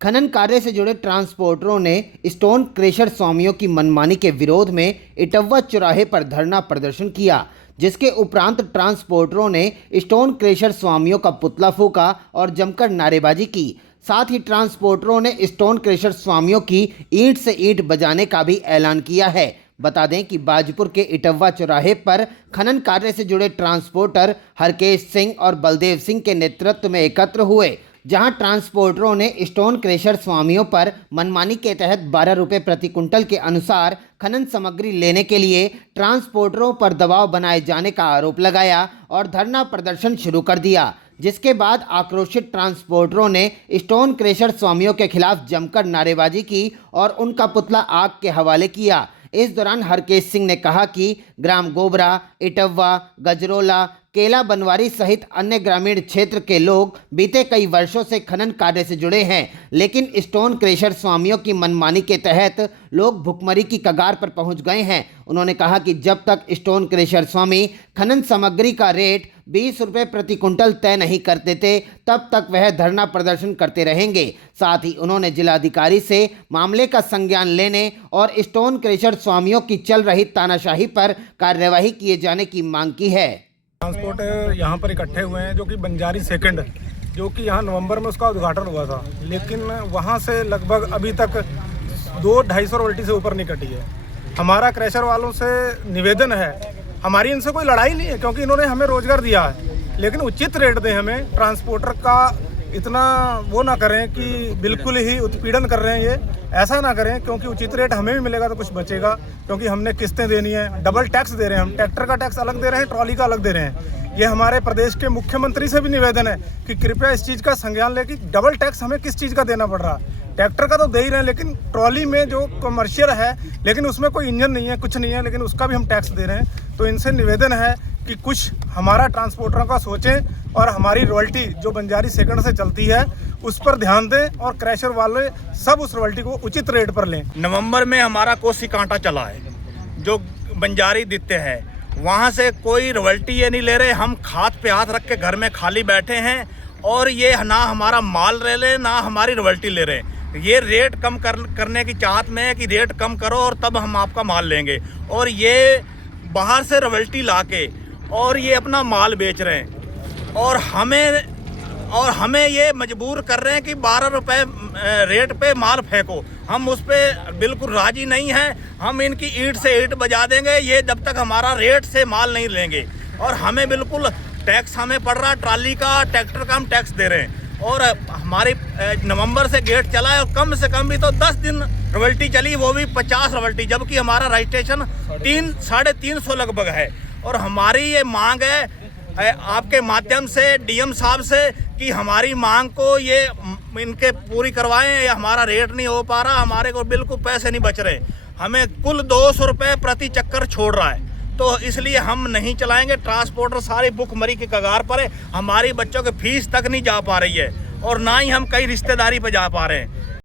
खनन कार्य से जुड़े ट्रांसपोर्टरों ने स्टोन क्रेशर स्वामियों की मनमानी के विरोध में इटव्वा चौराहे पर धरना प्रदर्शन किया, जिसके उपरांत ट्रांसपोर्टरों ने स्टोन क्रेशर स्वामियों का पुतला फूंका और जमकर नारेबाजी की। साथ ही ट्रांसपोर्टरों ने स्टोन क्रेशर स्वामियों की ईंट से ईंट बजाने का भी ऐलान किया है। बता दें कि बाजपुर के इटव्वा चौराहे पर खनन कार्य से जुड़े ट्रांसपोर्टर हरकेश सिंह और बलदेव सिंह के नेतृत्व में एकत्र हुए, जहां ट्रांसपोर्टरों ने स्टोन क्रेशर स्वामियों पर मनमानी के तहत 12 रुपये प्रति कुंटल के अनुसार खनन सामग्री लेने के लिए ट्रांसपोर्टरों पर दबाव बनाए जाने का आरोप लगाया और धरना प्रदर्शन शुरू कर दिया, जिसके बाद आक्रोशित ट्रांसपोर्टरों ने स्टोन क्रेशर स्वामियों के खिलाफ जमकर नारेबाजी की और उनका पुतला आग के हवाले किया। इस दौरान हरकेश सिंह ने कहा कि ग्राम गोबरा, इटव्वा, गजरोला, केला बनवारी सहित अन्य ग्रामीण क्षेत्र के लोग बीते कई वर्षों से खनन कार्य से जुड़े हैं, लेकिन स्टोन क्रेशर स्वामियों की मनमानी के तहत लोग भुखमरी की कगार पर पहुंच गए हैं। उन्होंने कहा कि जब तक स्टोन क्रेशर स्वामी खनन सामग्री का रेट 20 रुपये प्रति कुंटल तय नहीं कर देते, तब तक वह धरना प्रदर्शन करते रहेंगे। साथ ही उन्होंने जिलाधिकारी से मामले का संज्ञान लेने और स्टोन क्रेशर स्वामियों की चल रही तानाशाही पर कार्यवाही किए जाने की मांग की है। ट्रांसपोर्ट यहाँ पर इकट्ठे हुए हैं, जो कि बंजारी सेकंड, जो कि यहाँ नवंबर में उसका उद्घाटन हुआ था, लेकिन वहाँ से लगभग अभी तक 200-250 रोल्टी से ऊपर नहीं कटी है। हमारा क्रैशर वालों से निवेदन है, हमारी इनसे कोई लड़ाई नहीं है, क्योंकि इन्होंने हमें रोजगार दिया है, लेकिन उचित रेट दें हमें। ट्रांसपोर्टर का इतना वो ना करें कि बिल्कुल ही उत्पीड़न कर रहे हैं, ये ऐसा ना करें, क्योंकि उचित रेट हमें भी मिलेगा तो कुछ बचेगा, क्योंकि हमने किस्तें देनी है, डबल टैक्स दे रहे हैं हम, ट्रैक्टर का टैक्स अलग दे रहे हैं, ट्रॉली का अलग दे रहे हैं। ये हमारे प्रदेश के मुख्यमंत्री से भी निवेदन है कि कृपया इस चीज़ का संज्ञान लें कि डबल टैक्स हमें किस चीज़ का देना पड़ रहा है। ट्रैक्टर का तो दे ही रहे हैं, लेकिन ट्रॉली में जो कमर्शियल है, लेकिन उसमें कोई इंजन नहीं है, कुछ नहीं है, लेकिन उसका भी हम टैक्स दे रहे हैं। तो इनसे निवेदन है कि कुछ हमारा ट्रांसपोर्टरों का सोचें और हमारी रॉयल्टी जो बंजारी सेकंड से चलती है उस पर ध्यान दें और क्रैशर वाले सब उस रॉयल्टी को उचित रेट पर लें। नवंबर में हमारा कोसी कांटा चला है, जो बंजारी दिते हैं, वहाँ से कोई रॉयल्टी ये नहीं ले रहे। हम हाथ पे हाथ रख के घर में खाली बैठे हैं और ये ना हमारा माल ले रहे, ना हमारी रॉयल्टी ले रहे। ये रेट कम करने की चाहत में है कि रेट कम करो और तब हम आपका माल लेंगे, और ये बाहर से रॉयल्टी ला के और ये अपना माल बेच रहे हैं और हमें ये मजबूर कर रहे हैं कि 12 रुपये रेट पे माल फेंको। हम उस पर बिल्कुल राजी नहीं हैं। हम इनकी ईंट से ईंट बजा देंगे ये जब तक हमारा रेट से माल नहीं लेंगे। और हमें बिल्कुल टैक्स हमें पड़ रहा, ट्राली का, ट्रैक्टर का हम टैक्स दे रहे हैं। और हमारी नवंबर से गेट चला है और कम से कम भी तो 10 दिन रॉयल्टी चली, वो भी 50 रॉयल्टी, जबकि हमारा रजिस्ट्रेशन 300-350 लगभग है। और हमारी ये मांग है आपके माध्यम से डीएम साहब से कि हमारी मांग को ये इनके पूरी करवाएं। हमारा रेट नहीं हो पा रहा, हमारे को बिल्कुल पैसे नहीं बच रहे। हमें कुल 200 रुपये प्रति चक्कर छोड़ रहा है, तो इसलिए हम नहीं चलाएंगे। ट्रांसपोर्टर सारी भुखमरी की कगार पर है, हमारी बच्चों की फीस तक नहीं जा पा रही है और ना ही हम कई रिश्तेदारी पे जा पा रहे हैं।